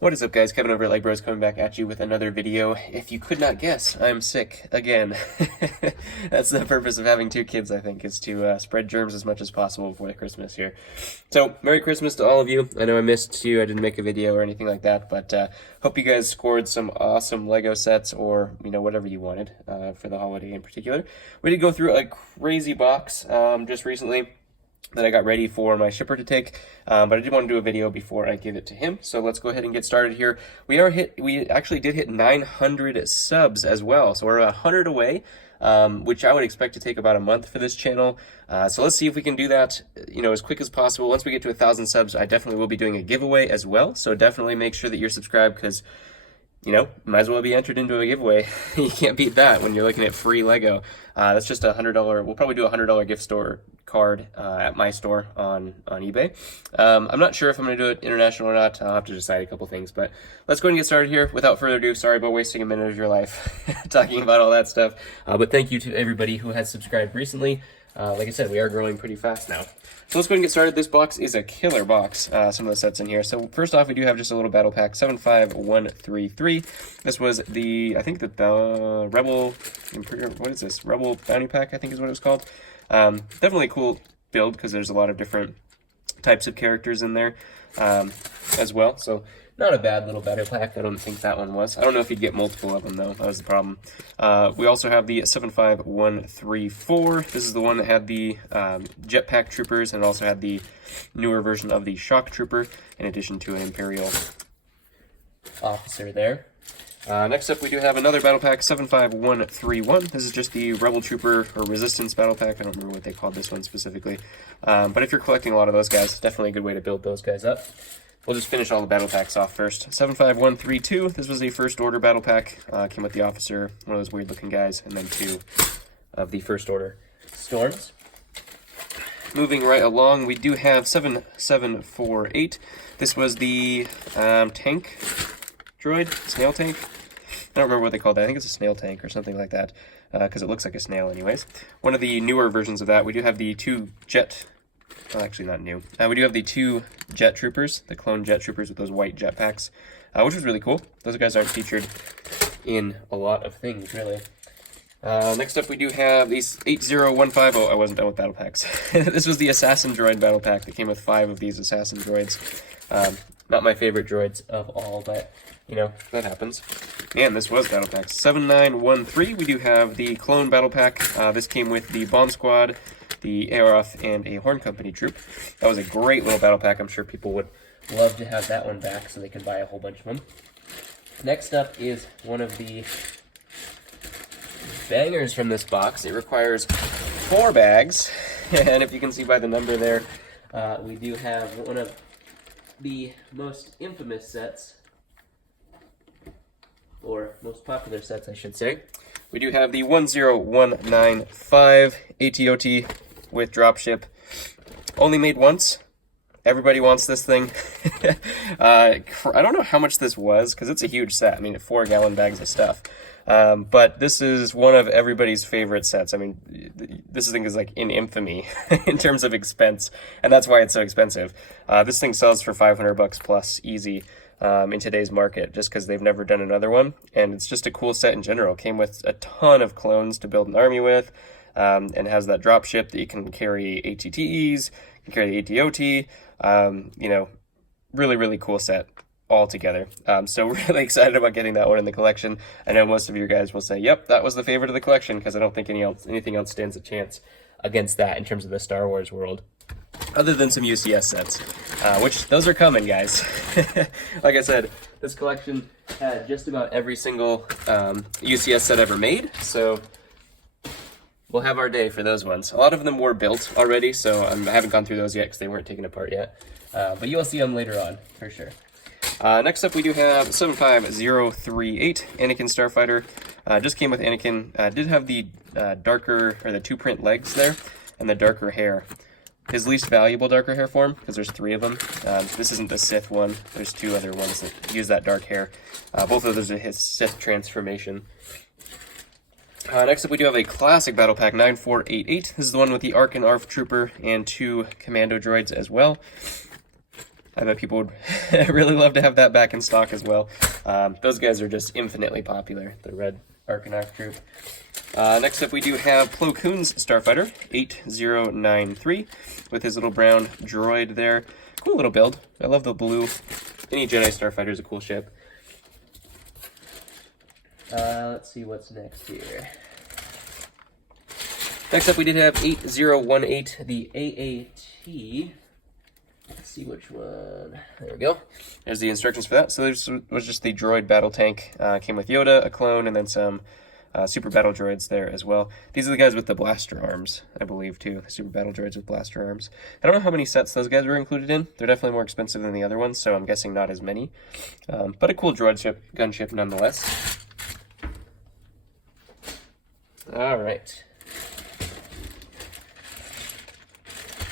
What is up, guys? Kevin over at Lego Bros coming back at you with another video. If you could not guess, I'm sick again. That's the purpose of having two kids, I think, is to spread germs as much as possible before Christmas here. So, Merry Christmas to all of you. I know I missed you. I didn't make a video or anything like that, but hope you guys scored some awesome Lego sets or, whatever you wanted for the holiday in particular. We did go through a crazy box just recently that I got ready for my shipper to take, but I did want to do a video before I give it to him. So let's go ahead and get started here. We actually did hit 900 subs as well, so we're 100 away, which I would expect to take about a month for this channel. So let's see if we can do that, as quick as possible. Once we get to 1,000 subs, I definitely will be doing a giveaway as well. So definitely make sure that you're subscribed because might as well be entered into a giveaway. You can't beat that when you're looking at free Lego. That's just $100. We'll probably do a $100 gift store card at my store on eBay. I'm not sure if I'm going to do it international or not. I'll have to decide a couple things, but let's go ahead and get started here. Without further ado, sorry about wasting a minute of your life talking about all that stuff. But thank you to everybody who has subscribed recently. Like I said, we are growing pretty fast now. So let's go ahead and get started. This box is a killer box, some of the sets in here. So first off, we do have just a little battle pack, 75133. This was I think the Rebel, what is this? Rebel Bounty Pack, I think is what it was called. Definitely a cool build because there's a lot of different types of characters in there as well. So not a bad little battle pack. I don't think that one was. I don't know if you'd get multiple of them, though. That was the problem. We also have the 75134. This is the one that had the jetpack troopers and also had the newer version of the shock trooper, in addition to an Imperial officer there. Next up, we do have another battle pack, 75131. This is just the Rebel Trooper or Resistance battle pack. I don't remember what they called this one specifically. But if you're collecting a lot of those guys, definitely a good way to build those guys up. We'll just finish all the battle packs off first. 75132, this was a first order battle pack. Came with the officer, one of those weird looking guys, and then two of the first order storms. Moving right along, we do have 7748. This was the tank droid, snail tank. I don't remember what they called that. I think it's a snail tank or something like that, because it looks like a snail anyways. One of the newer versions of that, we do have the two jet... Well, actually not new. We do have the two jet troopers, the clone jet troopers with those white jetpacks, which was really cool. Those guys aren't featured in a lot of things, really. Next up, we do have these 8015. Oh, I wasn't done with battle packs. This was the Assassin Droid battle pack that came with 5 of these Assassin Droids. Not my favorite droids of all, but, that happens. And this was battle packs. 7913, we do have the clone battle pack. This came with the Bomb Squad, the ARF, and a Horn Company troop. That was a great little battle pack. I'm sure people would love to have that one back so they could buy a whole bunch of them. Next up is one of the bangers from this box. It requires 4 bags, and if you can see by the number there, we do have one of the most infamous sets, or most popular sets, I should say. We do have the 10195 ATOT with dropship. Only made once. Everybody wants this thing. I don't know how much this was, because it's a huge set. I mean, 4-gallon bags of stuff. But this is one of everybody's favorite sets. I mean, this thing is like in infamy in terms of expense, and that's why it's so expensive. This thing sells for $500 plus easy in today's market, just because they've never done another one, and it's just a cool set in general. Came with a ton of clones to build an army with, and has that drop ship that you can carry ATTEs, you can carry the ATOT. Really, really cool set altogether. So really excited about getting that one in the collection. I know most of you guys will say, yep, that was the favorite of the collection, because I don't think anything else stands a chance against that in terms of the Star Wars world. Other than some UCS sets, which those are coming, guys. Like I said, this collection had just about every single UCS set ever made, so we'll have our day for those ones. A lot of them were built already, so I haven't gone through those yet because they weren't taken apart yet. But you'll see them later on, for sure. Next up, we do have 75038 Anakin Starfighter. Just came with Anakin. Did have the darker, or the 2-print legs there, and the darker hair. His least valuable darker hair form, because there's 3 of them. This isn't the Sith one. There's 2 other ones that use that dark hair. Both of those are his Sith transformation. Next up, we do have a classic battle pack, 9488. This is the one with the ARC and ARF Trooper and 2 commando droids as well. I bet people would really love to have that back in stock as well. Those guys are just infinitely popular, the red Arcanarch troop. Next up we do have Plo Koon's Starfighter, 8093, with his little brown droid there. Cool little build. I love the blue. Any Jedi Starfighter is a cool ship. Let's see what's next here. Next up we did have 8018, the AAT. Let's see which one. There we go. There's the instructions for that. So this was just the droid battle tank. Came with Yoda, a clone, and then some super battle droids there as well. These are the guys with the blaster arms, I believe, too. The super battle droids with blaster arms. I don't know how many sets those guys were included in. They're definitely more expensive than the other ones, so I'm guessing not as many. But a cool droid ship, gunship nonetheless. All right.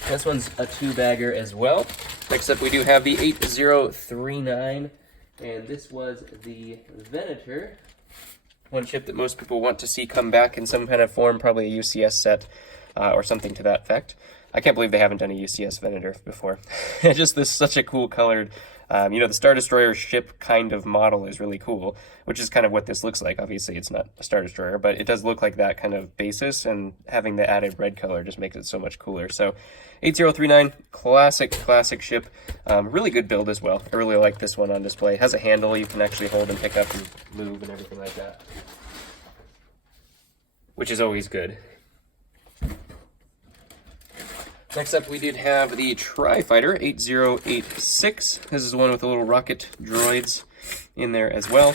This one's a two-bagger as well. Next up, we do have the 8039, and this was the Venator. One ship that most people want to see come back in some kind of form, probably a UCS set or something to that effect. I can't believe they haven't done a UCS Venator before. Just this such a cool colored, the Star Destroyer ship kind of model is really cool, which is kind of what this looks like. Obviously, it's not a Star Destroyer, but it does look like that kind of basis, and having the added red color just makes it so much cooler. So 8039, classic ship. Really good build as well. I really like this one on display. It has a handle you can actually hold and pick up and move and everything like that, which is always good. Next up, we did have the Tri-Fighter 8086. This is the one with the little rocket droids in there as well.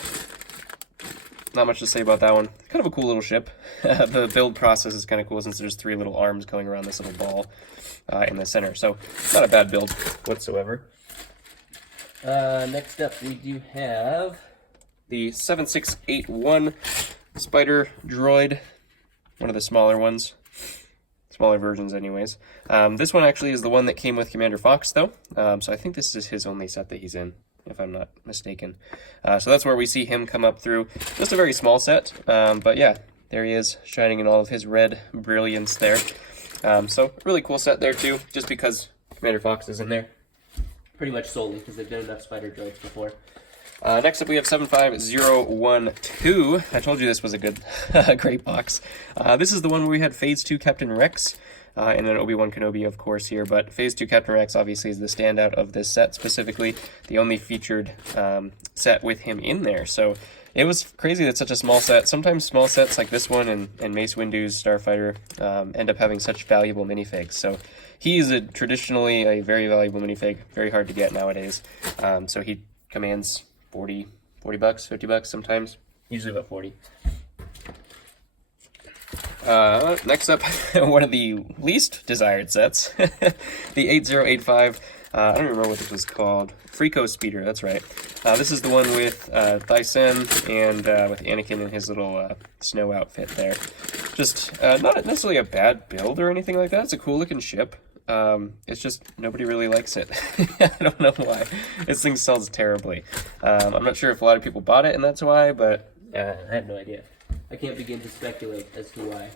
Not much to say about that one. Kind of a cool little ship. The build process is kind of cool since there's three little arms going around this little ball in the center. So, not a bad build whatsoever. Next up, we do have the 7681 Spider droid. One of the smaller ones. Smaller versions anyways. This one actually is the one that came with Commander Fox though, so I think this is his only set that he's in, if I'm not mistaken. So that's where we see him come up through. Just a very small set, but yeah, there he is, shining in all of his red brilliance there. So really cool set there too, just because Commander Fox is in there. Pretty much solely because they've done enough spider droids before. Next up we have 75012. I told you this was a good, great box. This is the one where we had Phase 2 Captain Rex, and then Obi-Wan Kenobi, of course, here. But Phase 2 Captain Rex obviously is the standout of this set, specifically the only featured set with him in there. So it was crazy that such a small set. Sometimes small sets like this one and Mace Windu's Starfighter end up having such valuable minifigs. So he is traditionally a very valuable minifig, very hard to get nowadays. So he commands $40 bucks, $50 sometimes, usually about 40. Next up, one of the least desired sets, the 8085. I don't remember what this was called. Freako Speeder, that's right. This is the one with Thyssen and with Anakin in his little snow outfit there. Just not necessarily a bad build or anything like that. It's a cool looking ship. It's just nobody really likes it. I don't know why. This thing sells terribly. I'm not sure if a lot of people bought it and that's why, but I have no idea. I can't begin to speculate as to why.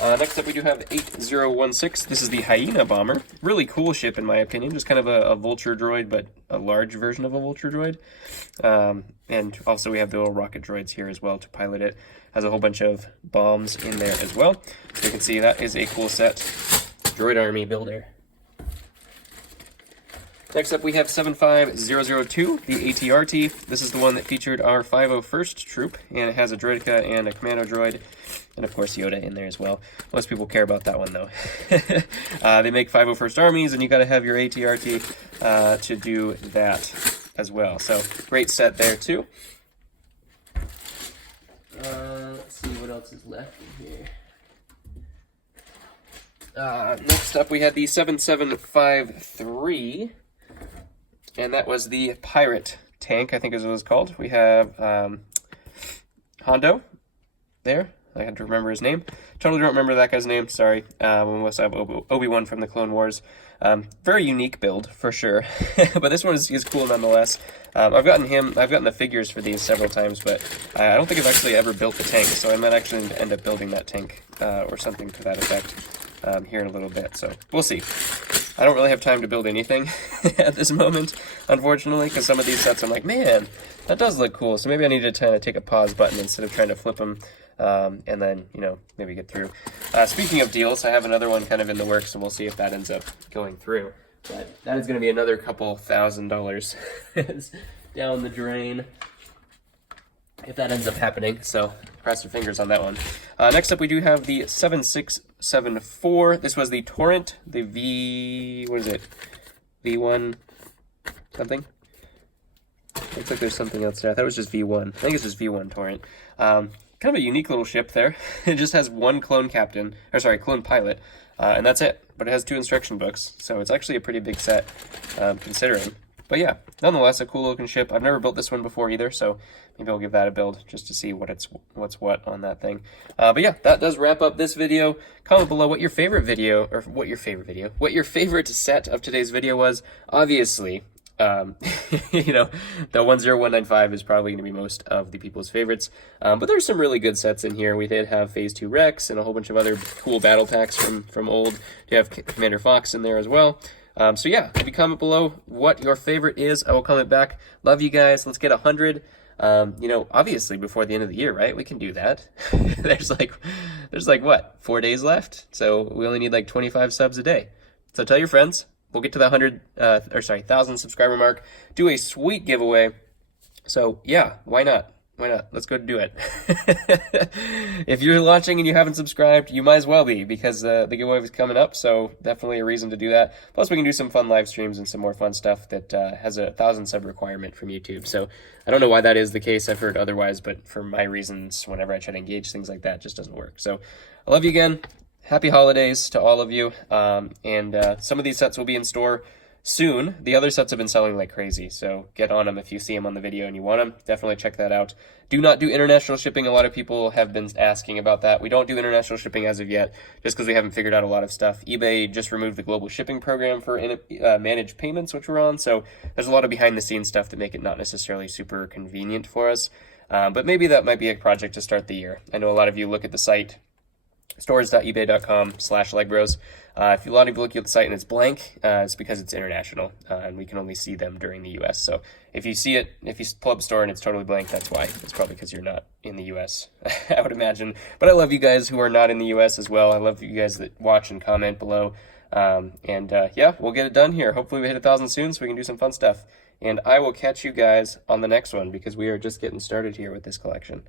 Next up we do have 8016. This is the Hyena Bomber. Really cool ship in my opinion. Just kind of a vulture droid, but a large version of a vulture droid. And also we have the little rocket droids here as well to pilot it. Has a whole bunch of bombs in there as well. So you can see that is a cool set. Droid Army builder. Next up we have 75002, the ATRT. This is the one that featured our 501st troop, and it has a Droideka and a Commando droid, and of course Yoda in there as well. Most people care about that one though. They make 501st armies, and you gotta have your ATRT to do that as well. So great set there too. Let's see what else is left in here. Next up we had the 7753, and that was the Pirate tank, I think is what it was called. We have Hondo there. I had to remember his name. Totally don't remember that guy's name, sorry. We also have Obi-Wan from the Clone Wars. Very unique build, for sure. But this one is cool nonetheless. I've gotten the figures for these several times, but I don't think I've actually ever built the tank, so I might actually end up building that tank or something to that effect here in a little bit, so we'll see. I don't really have time to build anything at this moment, unfortunately, because some of these sets I'm like, man, that does look cool. So maybe I need to kind of take a pause button instead of trying to flip them, and then, you know, maybe get through. Speaking of deals, I have another one kind of in the works, and we'll see if that ends up going through. But that is going to be another couple $1,000 down the drain if that ends up happening. So cross your fingers on that one. Next up, we do have the 7674. This was the Torrent, the what is it? V1 something? Looks like there's something else there. I thought it was just V1. I think it's just V1 Torrent. Kind of a unique little ship there. It just has one clone captain, or sorry, clone pilot, and that's it. But it has 2 instruction books, so it's actually a pretty big set, considering. But yeah, nonetheless, a cool looking ship. I've never built this one before either, so maybe I'll give that a build just to see what's what on that thing. But yeah, that does wrap up this video. Comment below what your favorite set of today's video was. Obviously, you know, the 10195 is probably going to be most of the people's favorites. But there's some really good sets in here. We did have Phase 2 Rex and a whole bunch of other cool battle packs from old. You have Commander Fox in there as well. So yeah, if you comment below what your favorite is, I will comment back. Love you guys. Let's get 100. You know, obviously before the end of the year, right? We can do that. there's like what, 4 days left? So we only need like 25 subs a day. So tell your friends. We'll get to the 1,000 subscriber mark. Do a sweet giveaway. So yeah, why not? Why not? Let's go do it. If you're watching and you haven't subscribed, you might as well be, because the giveaway is coming up, so definitely a reason to do that. Plus, we can do some fun live streams and some more fun stuff that has a 1,000 sub requirement from YouTube. So I don't know why that is the case. I've heard otherwise, but for my reasons, whenever I try to engage things like that, it just doesn't work. So I love you again. Happy holidays to all of you. And some of these sets will be in store soon. The other sets have been selling like crazy, so get on them if you see them on the video and you want them. Definitely check that out. Do not do international shipping. A lot of people have been asking about that. We don't do international shipping as of yet, just because we haven't figured out a lot of stuff. eBay just removed the global shipping program for managed payments, which we're on, so there's a lot of behind the scenes stuff that make it not necessarily super convenient for us. But maybe that might be a project to start the year. I know a lot of you look at the site, stores.ebay.com/legbros. If a lot of you look at the site and it's blank, it's because it's international, and we can only see them during the US. So if you see it, if you pull up a store and it's totally blank, that's why. It's probably because you're not in the US, I would imagine. But I love you guys who are not in the US as well. I love you guys that watch and comment below. Yeah, we'll get it done here. Hopefully we hit 1,000 soon so we can do some fun stuff. And I will catch you guys on the next one, because we are just getting started here with this collection.